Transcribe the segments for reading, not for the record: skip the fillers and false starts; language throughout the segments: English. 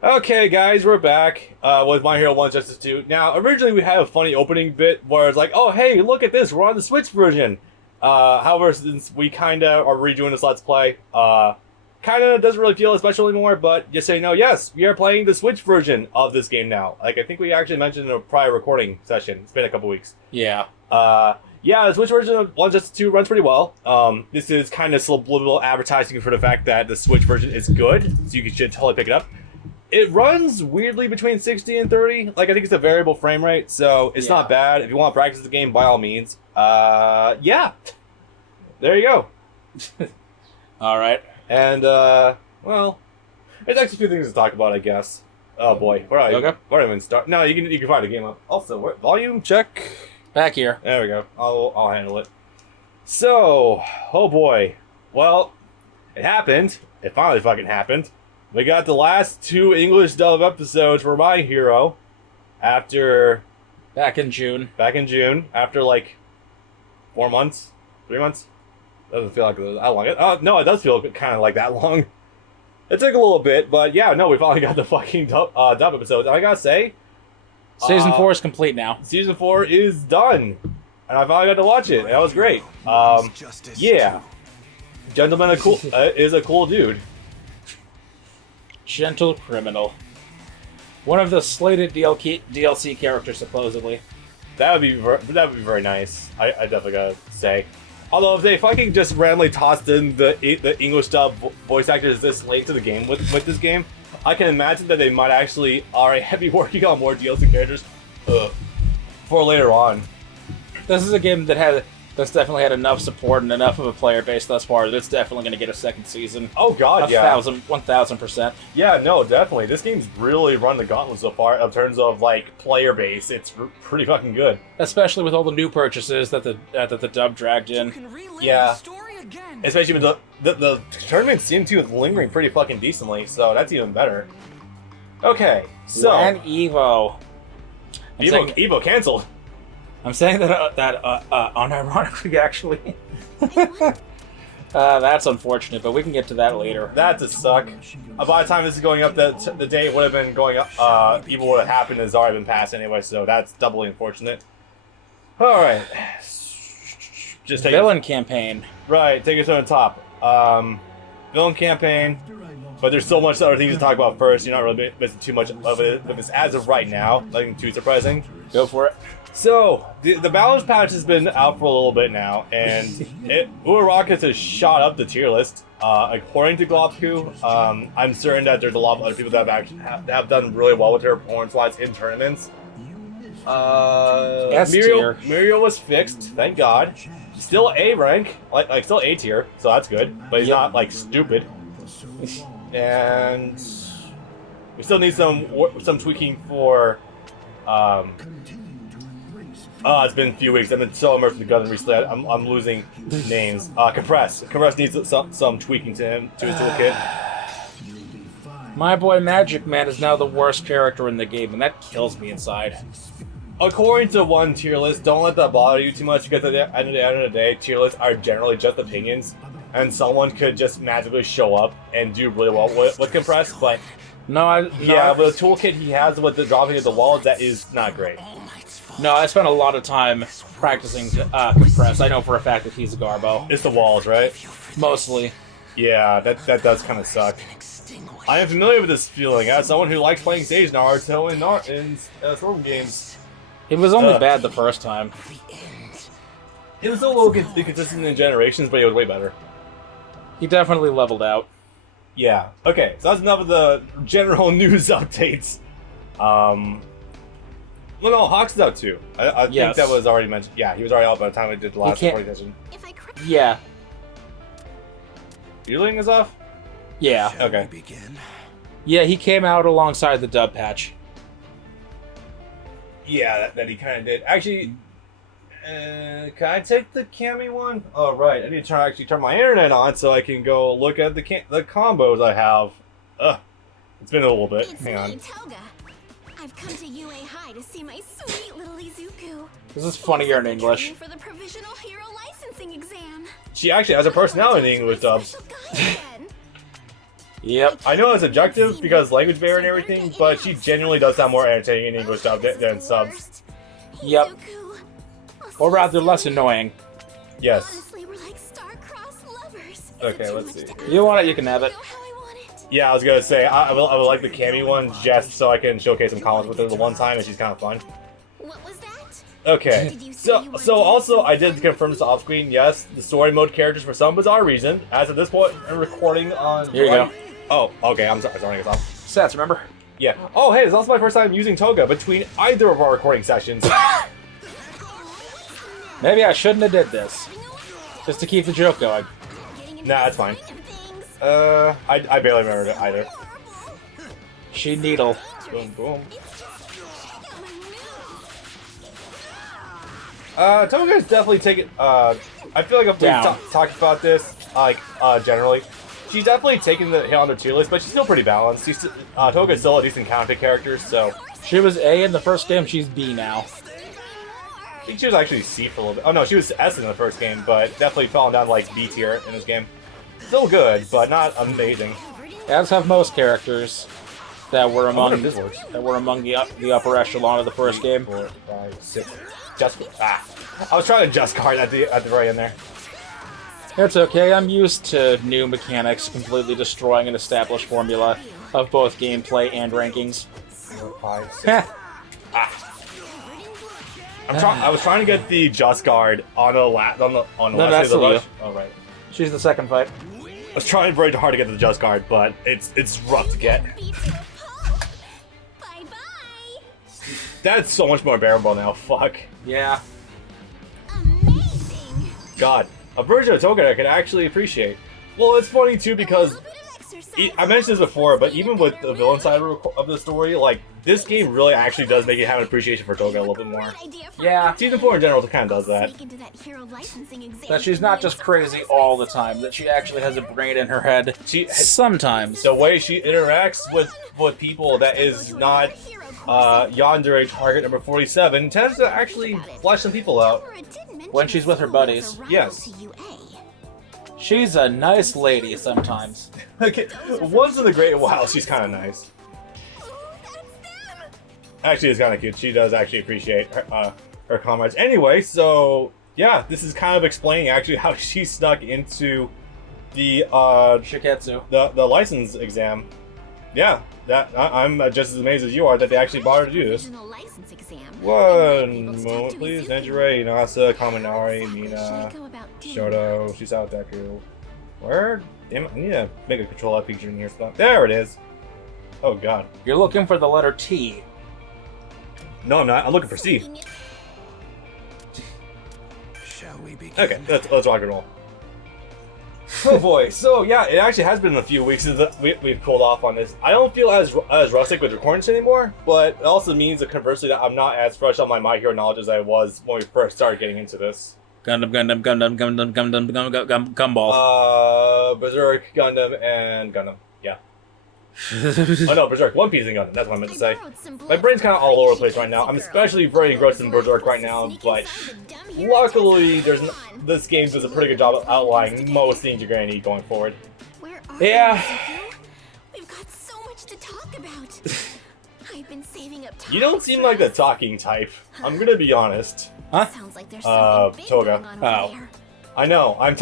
Okay, guys, we're back with My Hero 1 Justice 2. Now, originally we had a funny opening bit where it's like, oh, hey, look at this, we're on the Switch version. However, since we kind of are redoing this Let's Play, kind of doesn't really feel as special anymore, but just saying, no, yes, we are playing the Switch version of this game now. Like, I think we actually mentioned in a prior recording session. It's been a couple weeks. Yeah. Yeah, the Switch version of 1 Justice 2 runs pretty well. This is kind of subliminal advertising for the fact that the Switch version is good, so you should totally pick it up. It runs weirdly between 60 and 30. Like, I think it's a variable frame rate, so it's not bad. If you want to practice the game, by all means. Yeah. There you go. All right. And, well, there's actually a few things to talk about, I guess. Oh, boy. Where are you even start? No, you can find the game up. Also, volume check. Back here. There we go. I'll handle it. So, oh, boy. Well, it happened. It finally fucking happened. We got the last 2 English dub episodes for My Hero after... Back in June. After, like, 4 months? 3 months? Doesn't feel like that long. No, it does feel kind of like that long. It took a little bit, but yeah, no, we finally got the fucking dub episodes. And I gotta say... Season 4 is complete now. Season 4 is done. And I finally got to watch it. That was great. Yeah. Gentleman is a cool dude. Gentle Criminal. One of the slated DLC characters, supposedly. That would be very nice. I definitely gotta say. Although if they fucking just randomly tossed in the English dub voice actors this late to the game with this game, I can imagine that they might actually already be working on more DLC characters for later on. This is a game that's definitely had enough support and enough of a player base thus far that it's definitely going to get a second season. Oh god, yeah. 1000%. Yeah, no, definitely. This game's really run the gauntlet so far in terms of, like, player base. It's pretty fucking good. Especially with all the new purchases that the dub dragged in. Yeah. Especially with the tournament seem to be lingering pretty fucking decently, so that's even better. Okay, so... And Evo. Evo canceled. I'm saying that unironically, actually. That's unfortunate, but we can get to that later. That's a suck. By the time this is going up, the day it would have been going up, Evo would have happened has already been passed anyway, so that's doubly unfortunate. Alright. Just take Villain campaign. Right, take it to the top. Villain campaign, but there's so much other things to talk about first. You're not really missing too much of it with this as of right now. Nothing too surprising. Go for it. So, the balance patch has been out for a little bit now, and Rockets has shot up the tier list. According to Globku, I'm certain that there's a lot of other people that have done really well with their performance-wise in tournaments. Muriel was fixed, thank God. Still A rank, like still A tier, so that's good, but he's not, like, stupid. And we still need some tweaking for, it's been a few weeks. I've been so immersed in the gun recently. I'm losing names. Compress needs some tweaking to his toolkit. My boy Magic Man is now the worst character in the game, and that kills me inside. According to one tier list, don't let that bother you too much, because at the end of the day, tier lists are generally just opinions, and someone could just magically show up and do really well with Compress, but with the toolkit he has with the dropping at the wall, that is not great. No, I spent a lot of time practicing Compress. I know for a fact that he's a Garbo. It's the walls, right? Mostly. Yeah, that does kind of suck. I am familiar with this feeling as someone who likes playing Sage Naruto in Storm games. It was only bad the first time. It was a little inconsistent in Generations, but it was way better. He definitely leveled out. Yeah. Okay, so that's enough of the general news updates. Well, no, Hawks is out too. I think that was already mentioned. Yeah, he was already out by the time we did the last recording session. Yeah. You're leading us off? Yeah. Okay. Yeah, he came out alongside the dub patch. Yeah, that he kind of did. Actually, can I take the Cammy one? Oh, right. I need to actually turn my internet on so I can go look at the combos I have. It's been a little bit. Hang on. Toga. I've come to UA High to see my sweet little Izuku. This is funnier in English. For the provisional hero licensing exam. She actually has a personality in the English dubs. Yep. I know it's objective because language barrier and everything, but she genuinely does sound more entertaining in English dub than subs. Yep. Or rather, less annoying. Yes. Honestly, we're like star-crossed lovers. Okay, let's see. You want it, you can have it. How I want it. Yeah, I was gonna say I would like the Cammy one just so I can showcase some comments with her the one time, and she's kind of fun. What was that? Okay, Did you say you wanted so to also dance I did with confirm this off screen. Yes, the story mode characters for some bizarre reason, as of this point, I'm recording on. Here you go. Oh, okay. I'm sorry. Turning this off. Sets, remember? Yeah. Oh, hey, it's also my first time using Toga between either of our recording sessions. Maybe I shouldn't have did this. Just to keep the joke going. Nah, that's fine. I barely remembered it either. She needle. Boom, boom. Toga's definitely taken. I feel like I've talked about this, generally. She's definitely taken the hit on the tier list, but she's still pretty balanced. Toga's still a decent counter character, so. She was A in the first game, she's B now. I think she was actually C for a little bit. Oh no, she was S in the first game, but definitely falling down to like B tier in this game. Still good, but not amazing. As have most characters that were wonder among if this works. the upper echelon of the first game. 4, 5, 6. I was trying to just guard at the very end there. It's okay, I'm used to new mechanics completely destroying an established formula of both gameplay and rankings. 4, 5, 6. Heh. I was trying to get the just guard on the left No, side that's of the you. rush. Oh right. She's the second fight. I was trying very hard to get the just guard, but it's rough to get. Bye-bye. That's so much more bearable now. Fuck. Yeah. Amazing. God, a version of Toga I could actually appreciate. Well, it's funny too A because little bit of exercise. I mentioned this before, but even with the villain side of the story, like this game really actually does make you have an appreciation for Toga a little bit more. Yeah. Season 4 in general kind of does that. That she's not just crazy all the time, that she actually has a brain in her head. Sometimes. The way she interacts with people that is not yandere target number 47 tends to actually flesh some people out. When she's with her buddies. Yes. She's a nice lady sometimes. Okay, once in a great while, she's kind of nice. Actually, it's kind of cute. She does actually appreciate her comrades. Anyway, so yeah, this is kind of explaining actually how she snuck into the Shiketsu. the license exam. Yeah, I'm just as amazed as you are that they actually bothered to do this. One moment, please. Nenjire, Inasa, Kaminari, Mina, Shoto, Shisao Deku. Where? Damn it, I need to make a control F feature in here. There it is. Oh god. You're looking for the letter T. No, I'm not. I'm looking for C. Shall we begin? Okay, let's rock and roll. Oh boy, so yeah, it actually has been a few weeks since we've pulled off on this. I don't feel as rustic with recordings anymore, but it also means that conversely that I'm not as fresh on my Hero knowledge as I was when we first started getting into this. Gundam, Gumball. Berserk, Gundam, and Gundam. Yeah. Oh no, Berserk, One Piece and Gundam, that's what I meant to say. My brain's kind of all over the place right now. I'm especially very engrossed in Berserk right now, but luckily this game does a pretty good job of outlining most things you're going to need going forward. Yeah. We've got so much to talk about. I've been saving up time. You don't seem like the talking type. I'm going to be honest. Huh? Sounds like there's something big Toga. going on over Oh. there. I know, I'm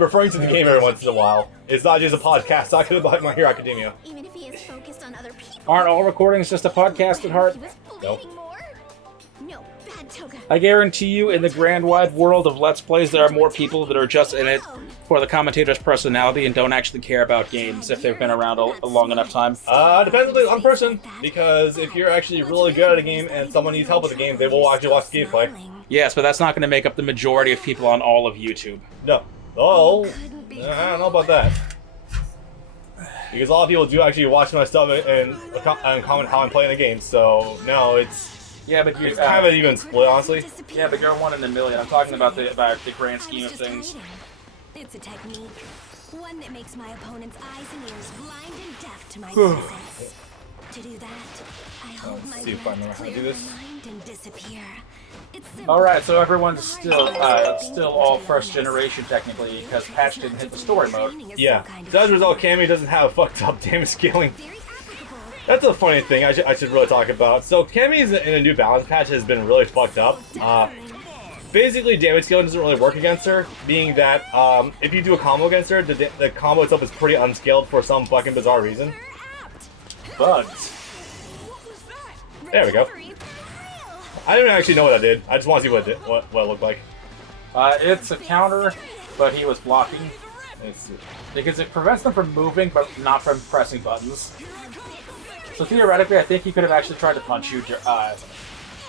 referring to the game every once in a while. It's not just a podcast talking about My Hero Academia. Even if he is focused on other people. Aren't all recordings just a podcast at heart? He was Nope. bleeding more. No, bad Toga. I guarantee you, in the grand wide world of Let's Plays, there are more people that are just in it for the commentator's personality and don't actually care about games if they've been around a long enough time. Depends on the person, because if you're actually really good at a game and someone needs help with the game, they will actually watch the gameplay. Yes, but that's not going to make up the majority of people on all of YouTube. No. Oh, I don't know about that. Because a lot of people do actually watch my stuff and comment how I'm playing the game, so no, it's It's kind of an even split, honestly. Yeah, but you're one in a million. I'm talking about the grand scheme of things. It's a technique, one that makes my opponent's eyes and ears blind and deaf to my presence. To do that, I Let's see if I remember how to do this. Alright, so everyone's still all first generation technically, because patch didn't hit the story mode. Yeah. So as a result, Cammy doesn't have fucked up damage scaling. That's a funny thing I should really talk about. So Cammy's in a new balance patch has been really fucked up. Basically, damage scaling doesn't really work against her, being that if you do a combo against her, the combo itself is pretty unscaled for some fucking bizarre reason. Bugs. There we go. I didn't actually know what I did. I just want to see what it looked like. It's a counter, but he was blocking. Because it prevents them from moving, but not from pressing buttons. So theoretically, I think he could have actually tried to punch you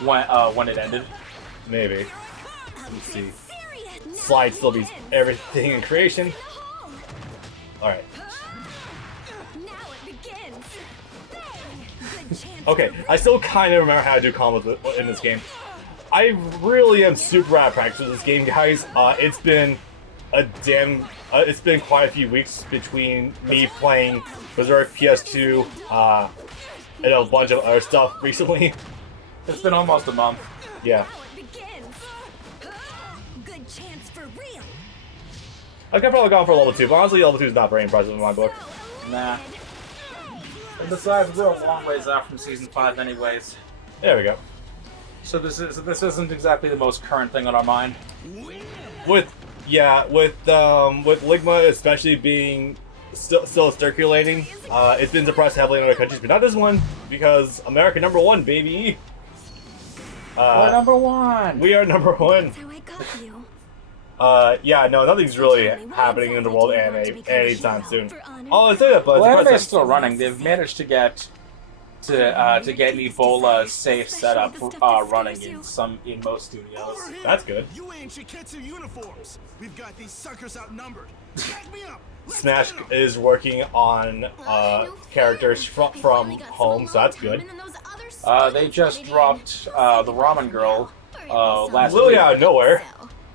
when it ended. Maybe. Let's see. Slide still beats everything in creation. Alright. Okay, I still kind of remember how to do combos in this game. I really am super out of practice with this game, guys. It's been quite a few weeks between me playing Berserk PS2 and a bunch of other stuff recently. It's been almost a month. Yeah. I could probably gone for level 2, but honestly, level 2 is not very impressive in my book. Nah. And besides, we're a long ways out from Season 5 anyways. There we go. So this isn't exactly the most current thing on our mind. With Ligma especially being still circulating, it's been suppressed heavily in other countries, but not this one, because America #1, baby! We're #1! We are #1. That's how I got you. Yeah, no, nothing's really happening in the world anime anytime soon. Oh, I say that, but well, anime's still running. They've managed to get an Ebola safe setup running in most studios. That's good. You ain't Shiketsu uniforms. We've got these suckers outnumbered. Back me up. Smash is working on characters from home, so that's good. They just dropped the Ramen Girl last Literally week. out of nowhere.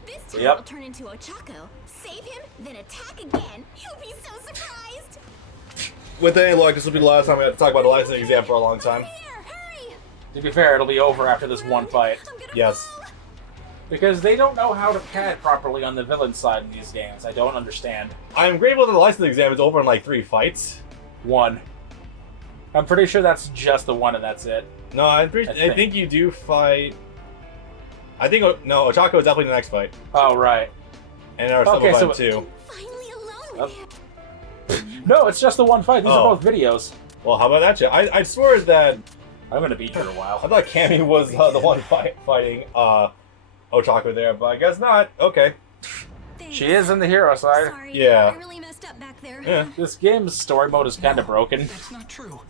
This time Yep. will turn into Ochako, save him, then attack again. He'll be so surprised. With any luck, this will be the last time we have to talk about the licensing exam for a long time. Here, hurry. To be fair, it'll be over after this one fight. I'm gonna Yes. Because they don't know how to pad properly on the villain side in these games. I don't understand. I'm grateful that the licensing exam is over in like 3 fights. One. I'm pretty sure that's just the one and that's it. No, I think you do fight. I think no, Ochako is definitely the next fight, Oh, right. and there are some Okay, of them so- too. finally alone with him. No, it's just the one fight. These Oh. are both videos. Well, how about that shit? I swear that I'm gonna beat you in a I while. thought Cammy was the one fighting Ochako there, but I guess not. Okay. She is in the hero side. Sorry, Yeah. I really messed up back there. Yeah. This game's story mode is kind of broken. That's not true.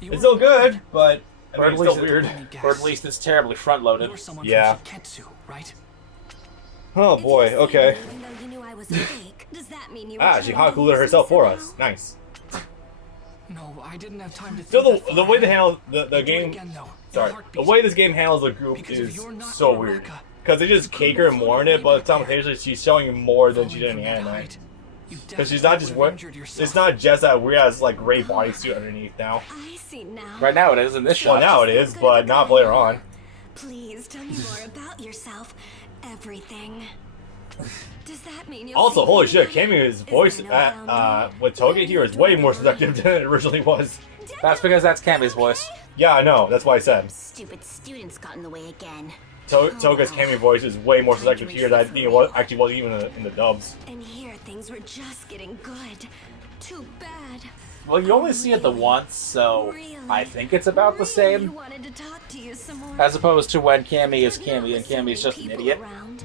It's still good, but I Or mean, at it's least still weird. Or at least it's terribly front-loaded. You're someone Yeah. from Shiketsu, right? Oh If boy. you saved Okay. me Even though you knew I was fake, does that mean you were Ah, trying she to Haku'd use herself me for somehow? us. Nice. No, I didn't have time to Still, think that the far. way they handle the Do it game. again, though. Your Sorry, heart the beats. way this game handles the group Because if is you're not so in weird. America, Because they just cake her and mourn it, but simultaneously she's showing more than she did in the anime. Because she's not just it's not just that weird ass like gray bodysuit underneath now. I see now. Right now it is in this Well, shot. now it is, but not later on. Please tell me more about yourself. Everything. Does that mean you'll Also, see holy me? shit, Cammy's voice there no boundary? with Toga here is way more seductive than it originally was. That's because that's Cammy's voice. Yeah, I know. That's why I said Stupid students got in the way again. Toga's Cammy voice is way more seductive here than I think it was actually wasn't even in the dubs. And here things were just getting good. Too bad. Well, you only see it the once, so Really? I think it's about the Really same. wanted to talk to you some more. As opposed to when Cammy is You know, Cammy and with so Cammy's just many an people idiot. around.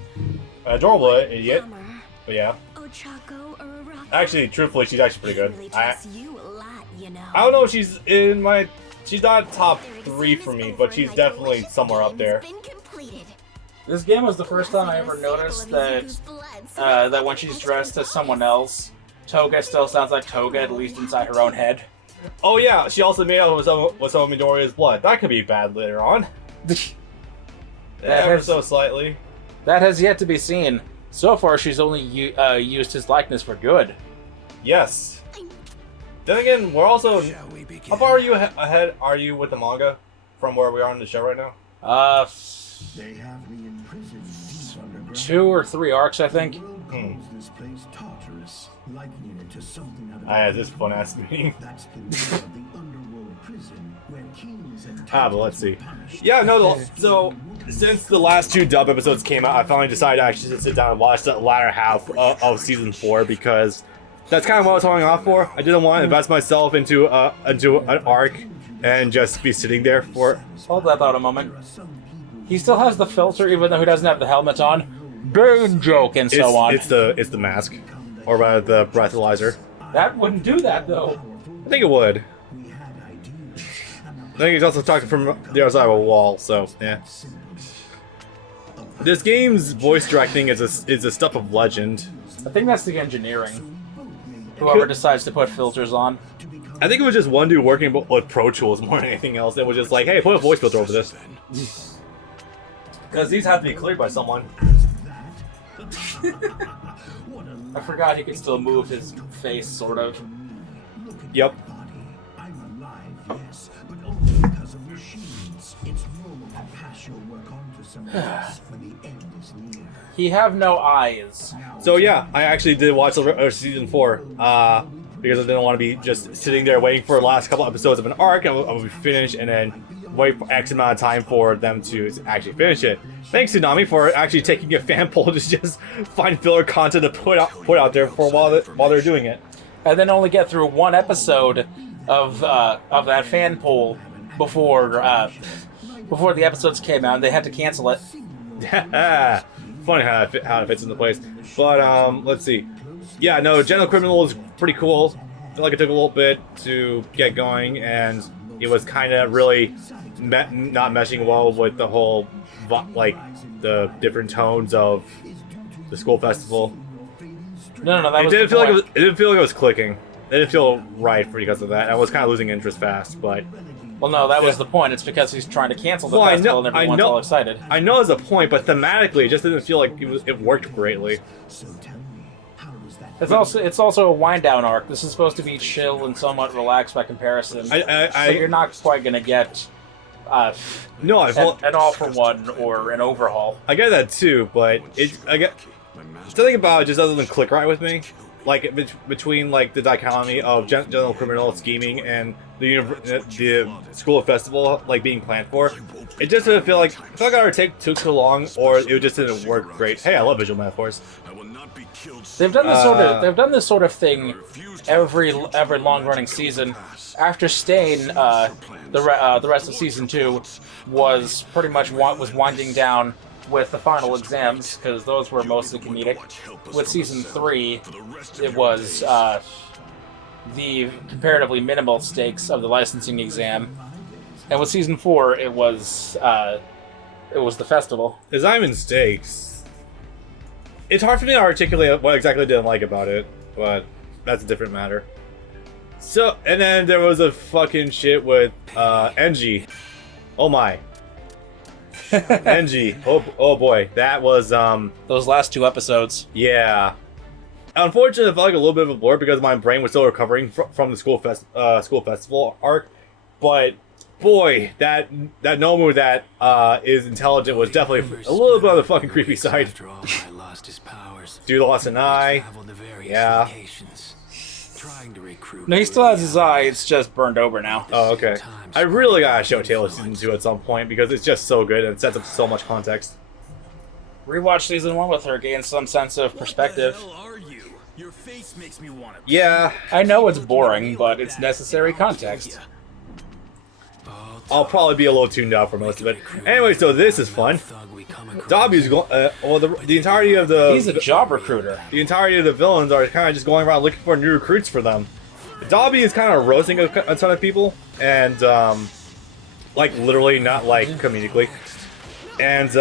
Adorable idiot, Bummer. but yeah. Ochako or Araka. Actually, truthfully, she's actually pretty He good. really I trusts you a lot, you know. don't know if she's in my. She's not top 3 for me, but she's definitely somewhere up there. This game was the first time I ever noticed that when she's dressed as someone else, Toga still sounds like Toga, at least inside her own head. Oh yeah, she also made out with some of Midoriya's blood. That could be bad later on. Ever so slightly. That has yet to be seen. So far, she's only used his likeness for good. Yes. Then again, we're also. Shall we begin? How far are you ahead? Are you with the manga? from where we are in the show right now? They have me imprisoned underground. 2 or 3 arcs, I think. Calls this place Tartarus, likening it to something out of I had this fun ass meeting. That's the name of the underworld prison where kings and But let's see. Yeah, no, so since the last 2 dub episodes came out, I finally decided to actually sit down and watch the latter half of season 4 because that's kind of what I was holding off for. I didn't want to invest myself into an arc and just be sitting there for. Hold that thought a moment. He still has the filter, even though he doesn't have the helmet on. Burn joke and so on. It's the mask, or rather the breathalyzer. That wouldn't do that though. I think it would. I think he's also talking from the other side of a wall, so yeah. This game's voice directing is a stuff of legend. I think that's the engineering. Whoever decides to put filters on. I think it was just one dude working with Pro Tools more than anything else. It was just like, hey, put a voice filter over this. Because these have to be cleared by someone. I forgot he could still move his face, sort of. Yep. I'm alive, yes, but only because of machines. It's normal to pass your work on to someone else when the end is near. He have no eyes. So yeah, I actually did watch season 4 because I didn't want to be just sitting there waiting for the last couple episodes of an arc. I would be finished and then wait for X amount of time for them to actually finish it. Thanks, Tsunami, for actually taking a fan poll to just find filler content to put out there for while they're doing it. And then only get through 1 episode of that fan poll before the episodes came out. And they had to cancel it. Funny how it fits into place. But let's see. Yeah, no, General Criminal is pretty cool. I feel like it took a little bit to get going, and it was kind of really not meshing well with the whole, like, the different tones of the school festival. No, that was It the point. didn't feel like it was clicking. It didn't feel right because of that. I was kind of losing interest fast, but. Well, no, that was the point. It's because he's trying to cancel the Well, festival and everyone's all excited. I know it's a point, but thematically, it just didn't feel like it worked greatly. So tell me, how was that? It's also a wind down arc. This is supposed to be chill and somewhat relaxed by comparison. So you're not quite gonna get No, an all for one or an overhaul. I get that too, but something about it just doesn't click right with me. Like between like the dichotomy of general criminal scheming and the school festival like being planned for, it just didn't feel like it either took too long or it just didn't work great. Hey, I love visual metaphors. They've done this sort of thing every long running season. After Stain, the rest of season 2 was pretty much was winding down with the final exams, because those were mostly comedic. With season 3, it was the comparatively minimal stakes of the licensing exam, and with season 4, it was the festival. Design mistakes. It's hard for me to articulate what exactly I didn't like about it, but that's a different matter. So, and then there was a fucking shit with NG. Oh my. NG. Oh boy. That was Those last 2 episodes. yeah. Unfortunately, I felt like a little bit of a blur because my brain was still recovering from the school festival arc. But boy, that Nomu that is intelligent was definitely a little bit on the fucking creepy side. After all, I lost his powers. Dude lost an eye. Traveled to various Yeah. locations, trying to recruit. No, he still has his eye. It's just burned over now. Oh, okay. I really gotta show Taylor season 2 at some point because it's just so good and it sets up so much context. Rewatch season 1 with her, gain some sense of perspective. Who the hell are you? Your face makes me want to. Yeah, I know it's boring, but it's necessary context. I'll probably be a little tuned out for most of it. Anyway, so this is fun. Dobby's going. Well, the entirety of the He's a job recruiter. the entirety of the villains are kind of just going around looking for new recruits for them. Dobby is kind of roasting a ton of people, and like literally, not like comedically. And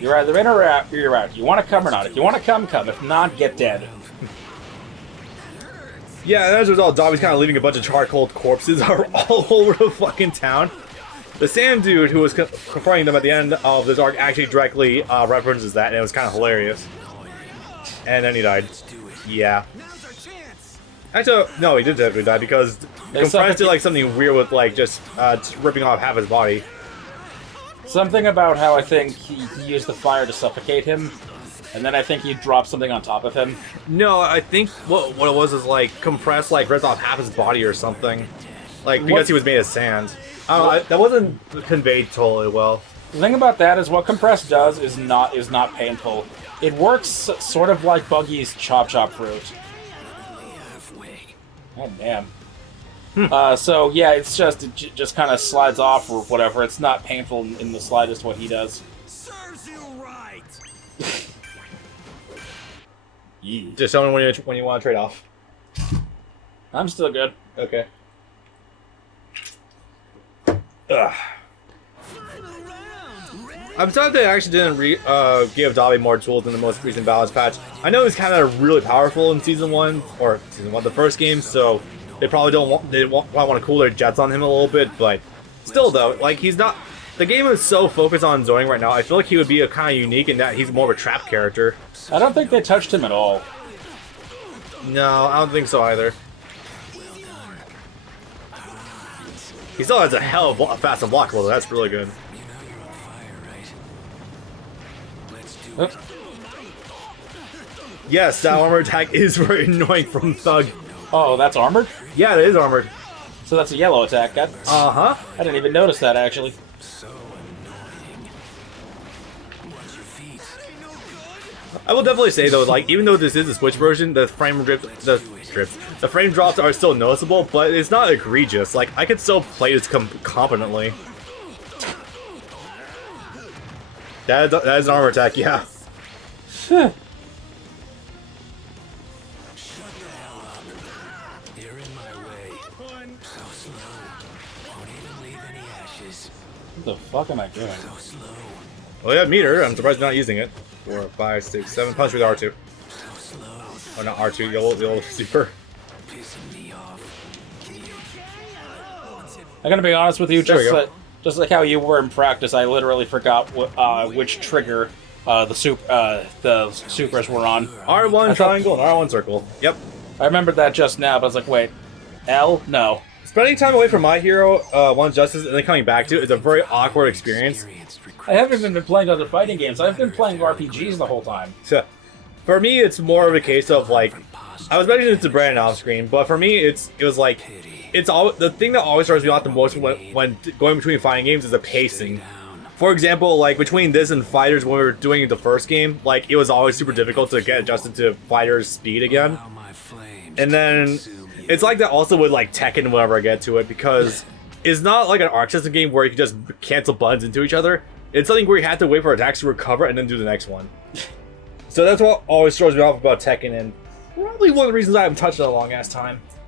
You're either in or out. You're out. You want to come or not? If you want to come, come. If not, get dead. yeah, and as a result, Dobby's kind of leaving a bunch of charcoal corpses all over the fucking town. The Sam dude who was confronting them at the end of this arc actually directly references that, and it was kind of hilarious. And then he died. Yeah. Actually, no, he did technically die because he confronted like something weird with like just ripping off half his body. Something about how I think he used the fire to suffocate him, and then I think he dropped something on top of him. No, I think what it was is like compressed, like ripped off half his body or something. Like because he was made of sand. I don't know, that wasn't conveyed totally well. The thing about that is what compressed does is not painful. It works sort of like Buggy's Chop Chop fruit. Oh damn. So yeah, it just kind of slides off or whatever. It's not painful in the slightest what he does. Serves you right. Just tell me when you want to trade off. I'm still good. Okay. Ugh. I'm sad they actually didn't give Dobby more tools in the most recent balance patch. I know he's kind of really powerful in season 1, the first game, so they probably want to cool their jets on him a little bit, but still though, like he's not. The game is so focused on zoning right now. I feel like he would be a kind of unique in that he's more of a trap character. I don't think they touched him at all. No, I don't think so either. He still has a hell of a fast and block level. That's really good. Oops. Yes, that armor attack is very annoying from Thug. Oh, that's armored? Yeah, it is armored. So that's a yellow attack. Uh-huh. I didn't even notice that, actually. I will definitely say though, like even though this is a Switch version, the frame drops are still noticeable, but it's not egregious. Like I could still play this competently. That is an armor attack, yeah. What the fuck am I doing? Well, yeah, meter. I'm surprised you're not using it. 4, 5, 6, 7. Punch with R2. Oh, not R2. Yellow super. I'm gonna be honest with you, There we go. just like how you were in practice, I literally forgot which trigger the supers were on. R1 triangle and R1 circle. Yep. I remembered that just now, but I was like, wait, L? No. Spending time away from My Hero, One Justice, and then coming back to it is a very awkward experience. I haven't even been playing other fighting games. I've been playing RPGs the whole time. So, for me, it's more of a case of like, I was mentioning it to Brandon off screen, but for me, it was like, it's all the thing that always throws me off the most when going between fighting games is the pacing. For example, like between this and Fighters, when we were doing the first game, like it was always super difficult to get adjusted to Fighters' speed again. And then it's like that also with like Tekken whenever I get to it, because it's not like an arc system game where you can just cancel buttons into each other. It's something where you have to wait for attacks to recover and then do the next one. So that's what always throws me off about Tekken, and probably one of the reasons I haven't touched it in a long ass time.